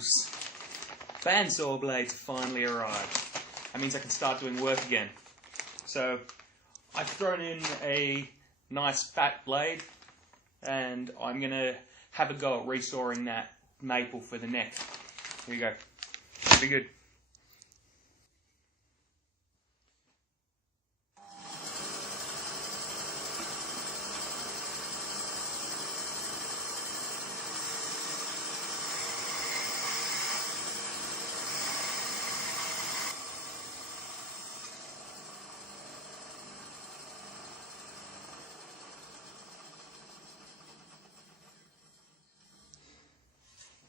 news! Bandsaw blades finally arrived. That means I can start doing work again. So I've thrown in a nice fat blade and I'm going to have a go at resawing that maple for the neck. Here we go. Should be good.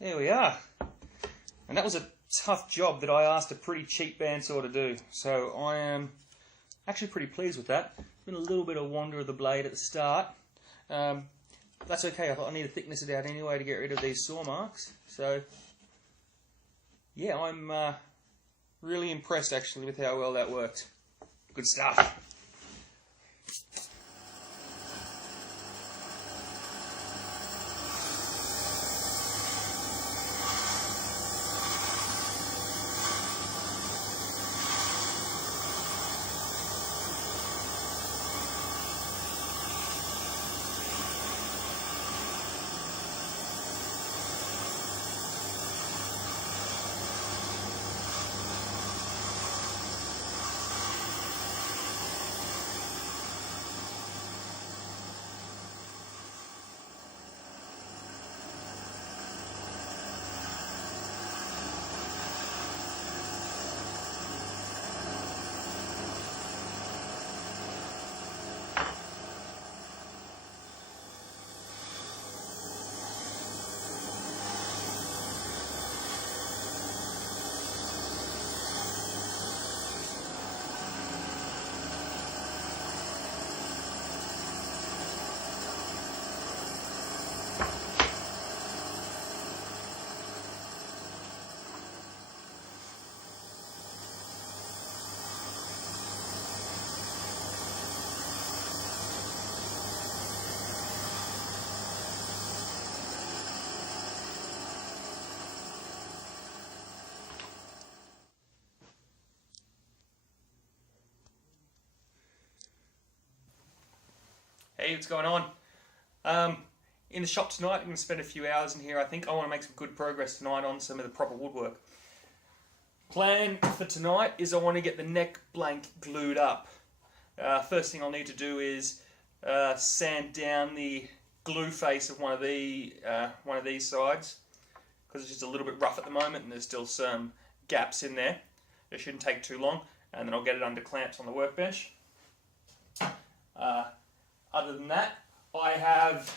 There we are. And that was a tough job that I asked a pretty cheap bandsaw to do. So I am actually pretty pleased with that. Been a little bit of wander of the blade at the start. That's okay, I need to thickness it out anyway to get rid of these saw marks. So yeah, I'm really impressed actually with how well that worked. Good stuff. Hey, what's going on? In the shop tonight, I'm going to spend a few hours in here. I think I want to make some good progress tonight on some of the proper woodwork. Plan for tonight is I want to get the neck blank glued up. First thing I'll need to do is sand down the glue face of one of these sides, because it's just a little bit rough at the moment and there's still some gaps in there. It shouldn't take too long, and then I'll get it under clamps on the workbench. Other than that, I have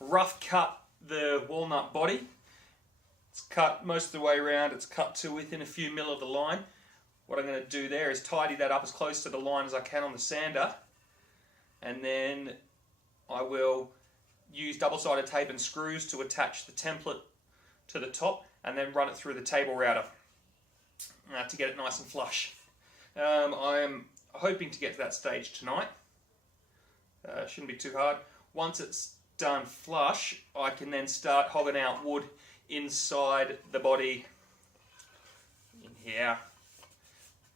rough cut the walnut body. It's cut most of the way around. It's cut to within a few mil of the line. What I'm going to do there is tidy that up as close to the line as I can on the sander, and then I will use double-sided tape and screws to attach the template to the top, and then run it through the table router to get it nice and flush. I am hoping to get to that stage tonight. Shouldn't be too hard. Once it's done flush, I can then start hogging out wood inside the body in here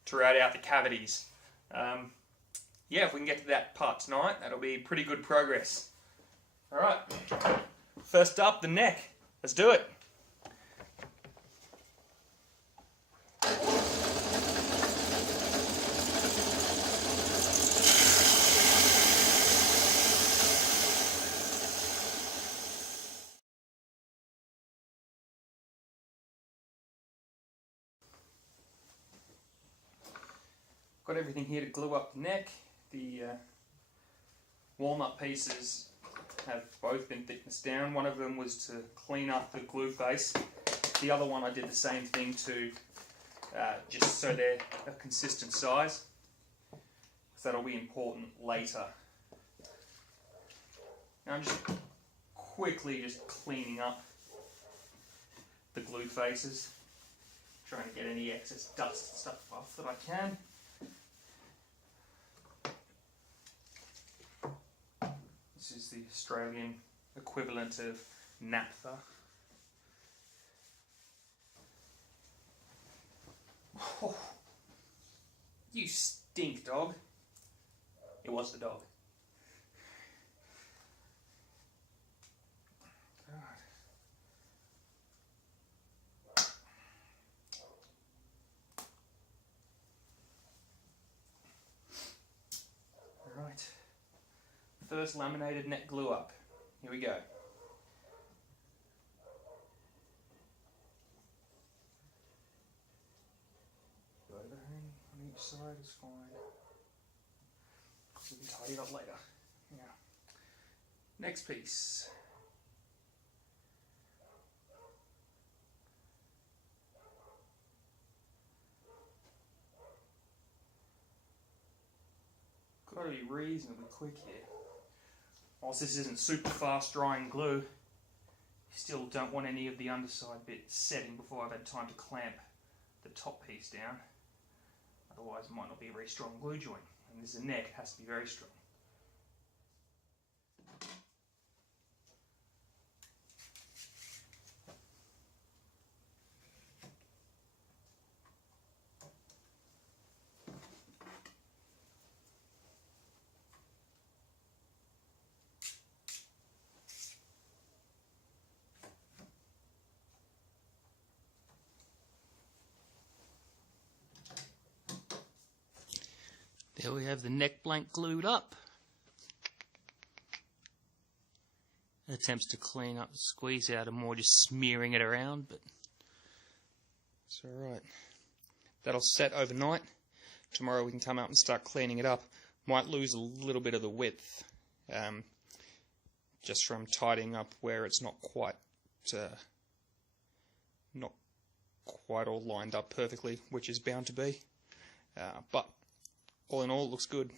to route out the cavities. Yeah, if we can get to that part tonight, that'll be pretty good progress. Alright, first up, the neck. Let's do it. Got everything here to glue up the neck. The walnut pieces have both been thicknessed down. One of them was to clean up the glue face. The other one I did the same thing to just so they're a consistent size. So that'll be important later. Now I'm just quickly cleaning up the glue faces, trying to get any excess dust and stuff off that I can. This is the Australian equivalent of naphtha. Oh, you stink, dog. It was the dog. Alright. First laminated net glue up. Here we go. Overhang on each side is fine. We can tidy it up later. Yeah. Next piece. Got to be reasonably quick here. Whilst this isn't super fast drying glue, you still don't want any of the underside bit setting before I've had time to clamp the top piece down. Otherwise it might not be a very strong glue joint. And this is a neck, it has to be very strong. There we have the neck blank glued up. Attempts to clean up the squeeze out and more just smearing it around, but it's alright. That'll set overnight. Tomorrow we can come out and start cleaning it up. Might lose a little bit of the width just from tidying up where it's not quite all lined up perfectly, which is bound to be. But all in all, it looks good.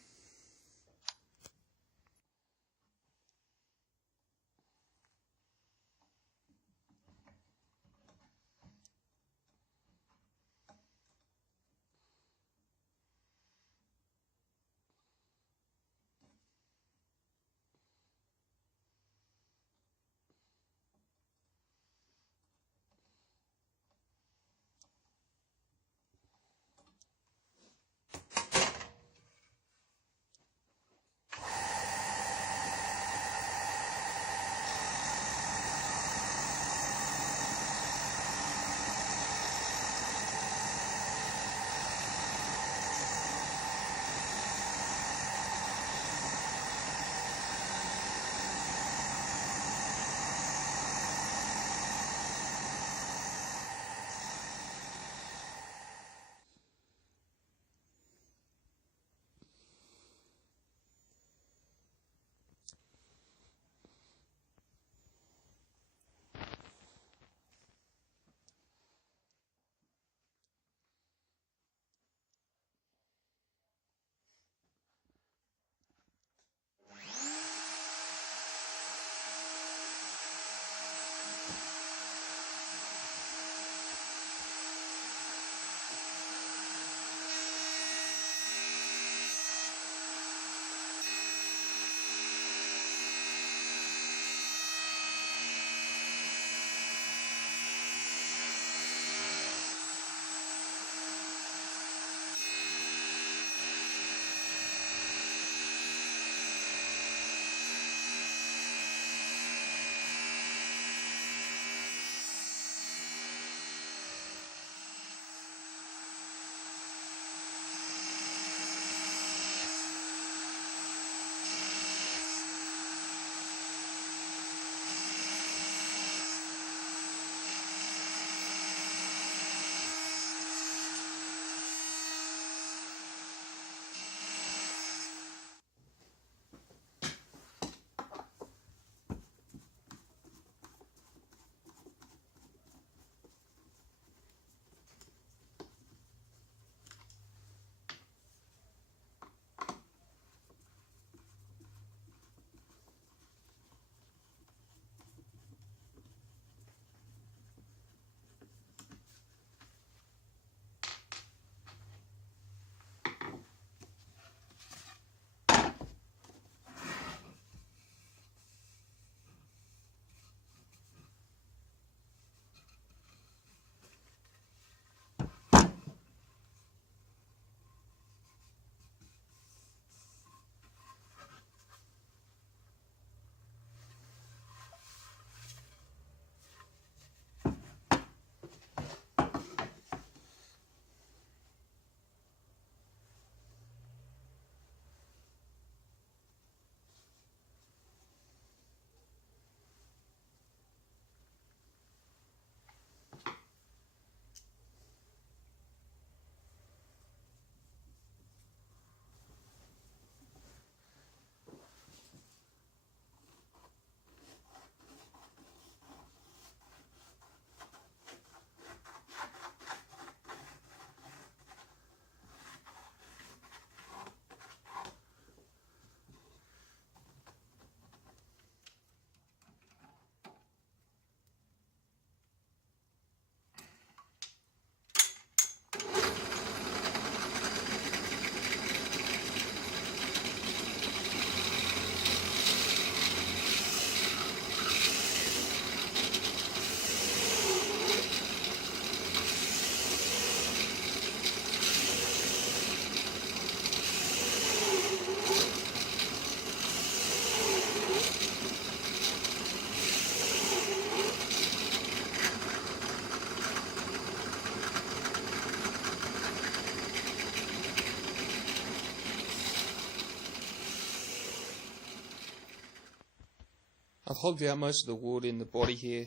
I've hogged out most of the wood in the body here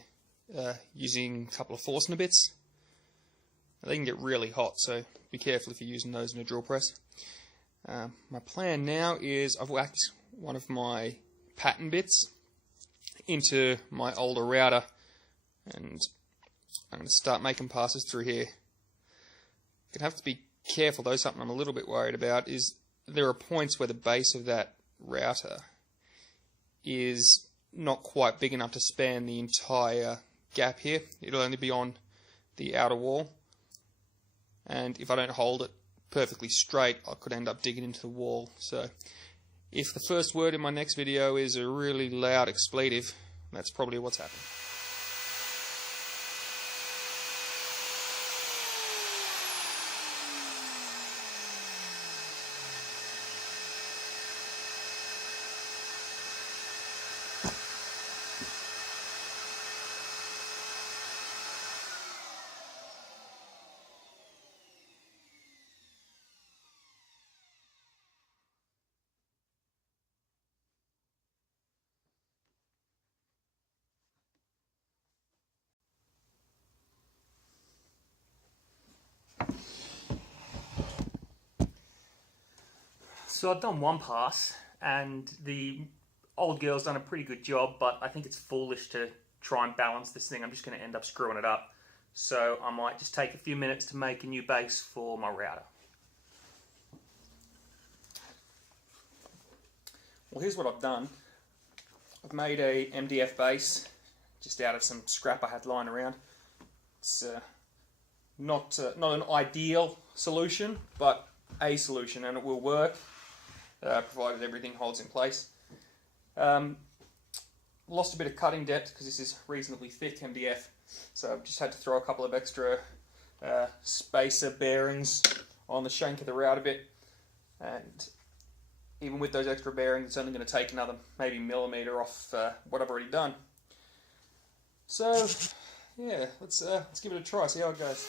using a couple of Forstner bits. They can get really hot, so be careful if you're using those in a drill press. My plan now is I've whacked one of my pattern bits into my older router, and I'm going to start making passes through here. I'm going to have to be careful though. Something I'm a little bit worried about is there are points where the base of that router is not quite big enough to span the entire gap here. It'll only be on the outer wall, and if I don't hold it perfectly straight, I could end up digging into the wall. So if the first word in my next video is a really loud expletive, that's probably what's happened. So I've done one pass, and the old girl's done a pretty good job, but I think it's foolish to try and balance this thing. I'm just going to end up screwing it up. So I might just take a few minutes to make a new base for my router. Well, here's what I've done. I've made a MDF base just out of some scrap I had lying around. It's not an ideal solution, but a solution, and it will work. Provided everything holds in place. Lost a bit of cutting depth because this is reasonably thick MDF, so I've just had to throw a couple of extra spacer bearings on the shank of the router bit, and even with those extra bearings it's only going to take another maybe millimetre off what I've already done. So yeah, let's give it a try, see how it goes.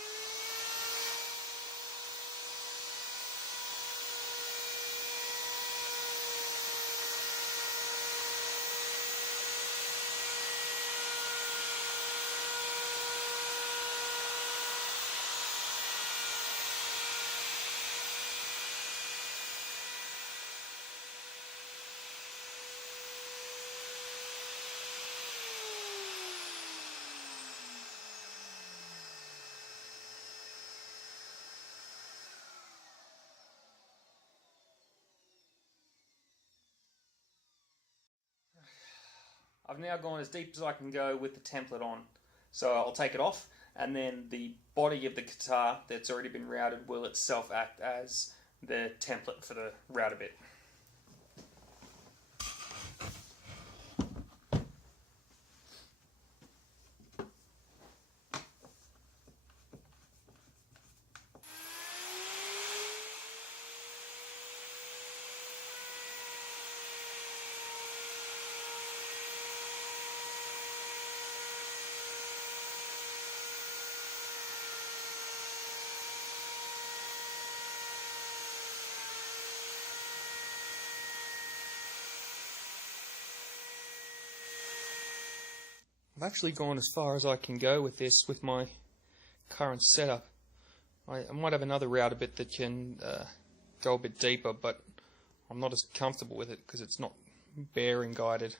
I've now gone as deep as I can go with the template on. So I'll take it off, and then the body of the guitar that's already been routed will itself act as the template for the router bit. I've actually gone as far as I can go with this with my current setup. I might have another router bit that can go a bit deeper, but I'm not as comfortable with it because it's not bearing guided.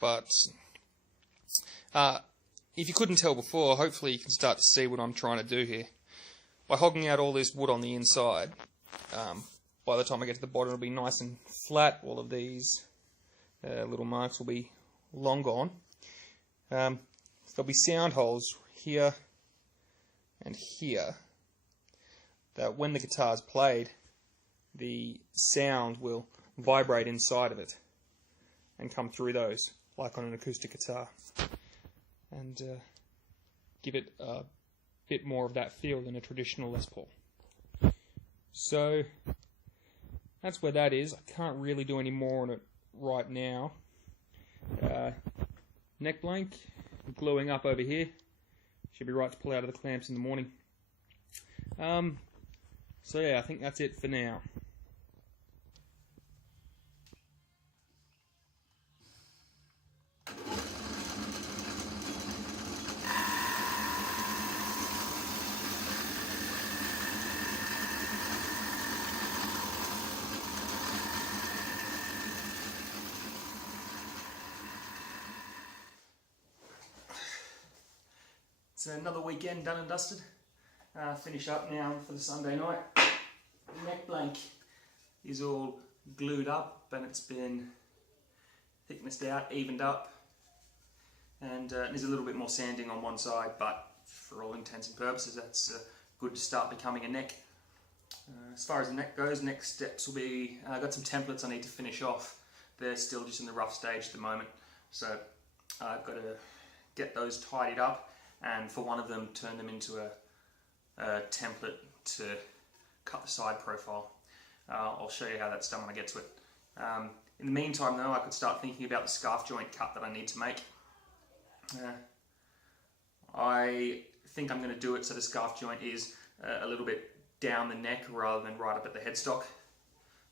But if you couldn't tell before, hopefully you can start to see what I'm trying to do here. By hogging out all this wood on the inside, by the time I get to the bottom it'll be nice and flat. All of these little marks will be long gone. There'll be sound holes here and here that when the guitar's played, the sound will vibrate inside of it and come through those, like on an acoustic guitar, and give it a bit more of that feel than a traditional Les Paul. So that's where that is. I can't really do any more on it right now. Neck blank gluing up over here. Should be right to pull out of the clamps in the morning. So yeah, I think that's it for now. it's another weekend done and dusted. Finish up now for the Sunday night. The neck blank is all glued up and it's been thicknessed out, evened up, and there's a little bit more sanding on one side, but for all intents and purposes that's good to start becoming a neck. As far as the neck goes, next steps will be, I've got some templates I need to finish off. They're still just in the rough stage at the moment, so I've got to get those tidied up, and for one of them turn them into a template to cut the side profile. I'll show you how that's done when I get to it. In the meantime though, I could start thinking about the scarf joint cut that I need to make. I think I'm going to do it so the scarf joint is a little bit down the neck rather than right up at the headstock.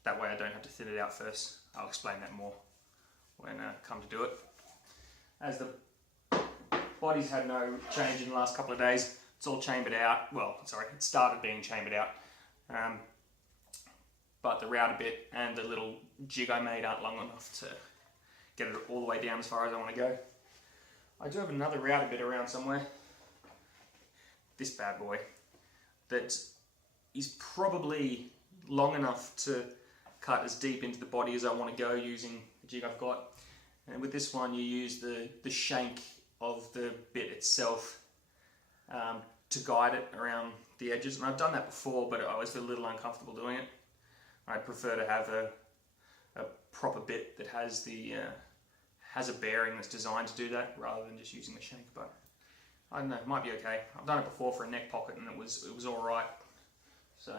That way I don't have to thin it out first. I'll explain that more when I come to do it. As the body's had no change in the last couple of days, it's all chambered out. Well, sorry, it started being chambered out. But the router bit and the little jig I made aren't long enough to get it all the way down as far as I want to go. I do have another router bit around somewhere. This bad boy. That is probably long enough to cut as deep into the body as I want to go using the jig I've got. And with this one you use the shank of the bit itself to guide it around the edges. And I've done that before, but I always feel a little uncomfortable doing it. I prefer to have a proper bit that has a bearing that's designed to do that rather than just using the shank. But I don't know, it might be okay. I've done it before for a neck pocket and it was all right. So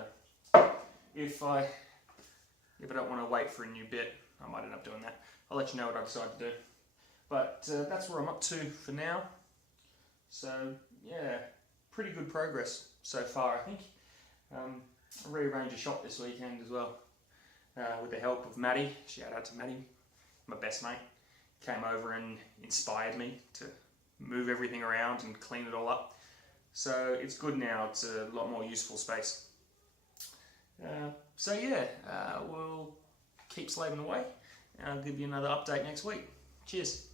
if I don't want to wait for a new bit, I might end up doing that. I'll let you know what I decide to do. But that's where I'm up to for now. So yeah, pretty good progress so far, I think. I rearranged a shop this weekend as well with the help of Maddie. Shout out to Maddie, my best mate. Came over and inspired me to move everything around and clean it all up. So it's good now, it's a lot more useful space. So yeah, we'll keep slaving away and I'll give you another update next week. Cheers.